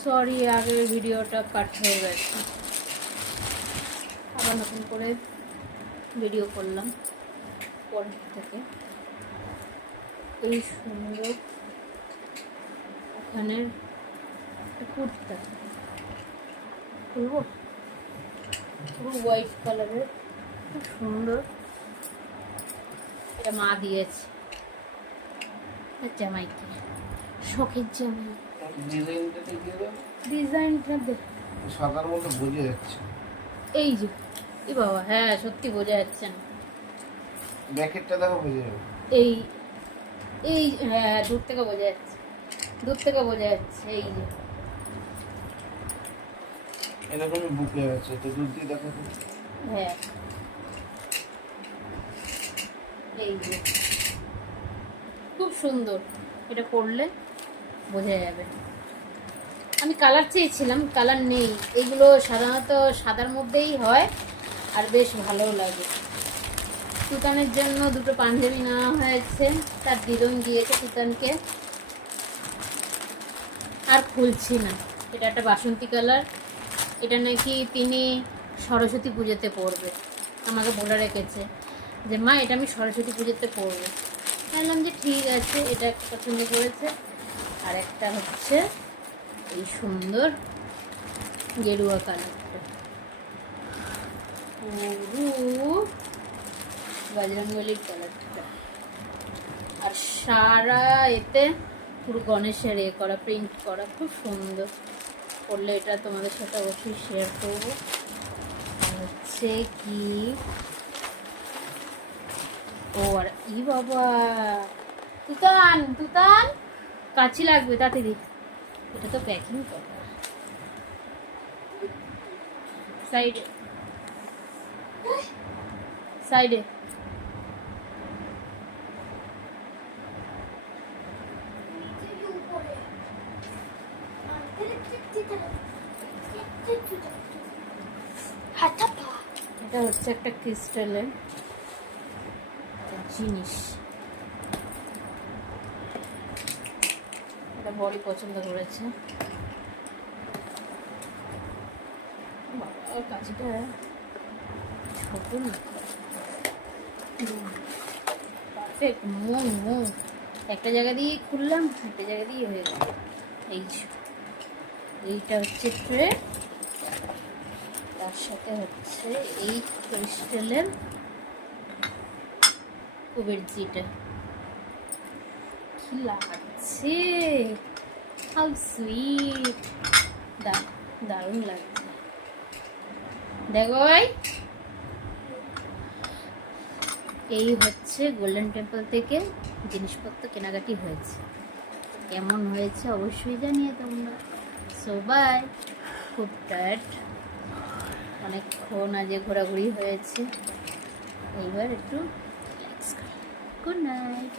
Sorry, আগের ভিডিওটা কাট হয়ে গেছে, আবার নতুন করে ভিডিও করলাম পরের থেকে। এই সুন্দর এখানের কুর্তা খুলবো, পুরো হোয়াইট কালারের, খুব সুন্দর। এটা মা দিয়েছে জামাইকে, শখের জামাই। ডিজাইনটা দেখ, সাদার মধ্যে বোঝা যাচ্ছে। এই যে এই বাবা, হ্যাঁ সত্যি বোঝা যাচ্ছে না। ব্যাকেটটা দেখো, বোঝা যাবে। এই এই হ্যাঁ, দূর থেকে বোঝা যাচ্ছে, দূর থেকে বোঝা যাচ্ছে। এই যে এরকমই বুকে আছে, তো দূর দিয়ে দেখো। হ্যাঁ, এই যে খুব সুন্দর। এটা পরলে বোঝা যাবে। আমি কালার চেয়েছিলাম, কালার নেই। এগুলো সাধারণত সাদার মধ্যেই হয় আর বেশ ভালোও লাগে। তুতানের জন্য দুটো পাঞ্জাবি নেওয়া হয়েছে, তার দিদন দিয়েছে তুতানকে। আর খুলছি না। এটা একটা বাসন্তী কালার। এটা নাকি তিনি সরস্বতী পুজোতে পরবে, আমাকে বলে রেখেছে যে মা এটা আমি সরস্বতী পুজোতে পরবো। বললাম যে ঠিক আছে। এটা একটা পছন্দ করেছে। আর একটা হচ্ছে এই সুন্দর গেরুয়া কালারটা, পুরো বজরংবলীর কালারটা। আর সারা এতে পুরো গণেশের করা, প্রিন্ট করা, খুব সুন্দর। করলে এটা তোমাদের সাথে অবশ্যই শেয়ার করবো। হচ্ছে কি, ও আর ই বাবা, তুতান তুতান কাঁচি লাগবে তাড়াতাড়ি। এটা তো প্যাকিং করা, সাইডে সাইডে। এটা হচ্ছে একটা ক্রিস্টালের জিনিস। এটা বড়ি পছন্দ করেছে। বাবা, কাঁচিটা ছোট না, পারফেক্ট। মন একটা জায়গা দিয়ে খুললাম, একটা জায়গা দিয়ে হয়ে গেল। এইটা হচ্ছে ট্রে, তার সাথে হচ্ছে এই ক্রিস্টালের কুবেরজিটা। কি লাগছে, হাউ সুইট, দারুণ লাগছে। দেখো ভাই, এই হচ্ছে গোল্ডেন টেম্পল থেকে জিনিসপত্র কেনাকাটি হয়েছে। কেমন হয়েছে অবশ্যই জানিয়ে তোমরা। সো বাই, খুব টায়ার্ড, অনেকক্ষণ আজকে ঘোরাঘুরি হয়েছে, এইবার একটু রিল্যাক্স করি। Good night.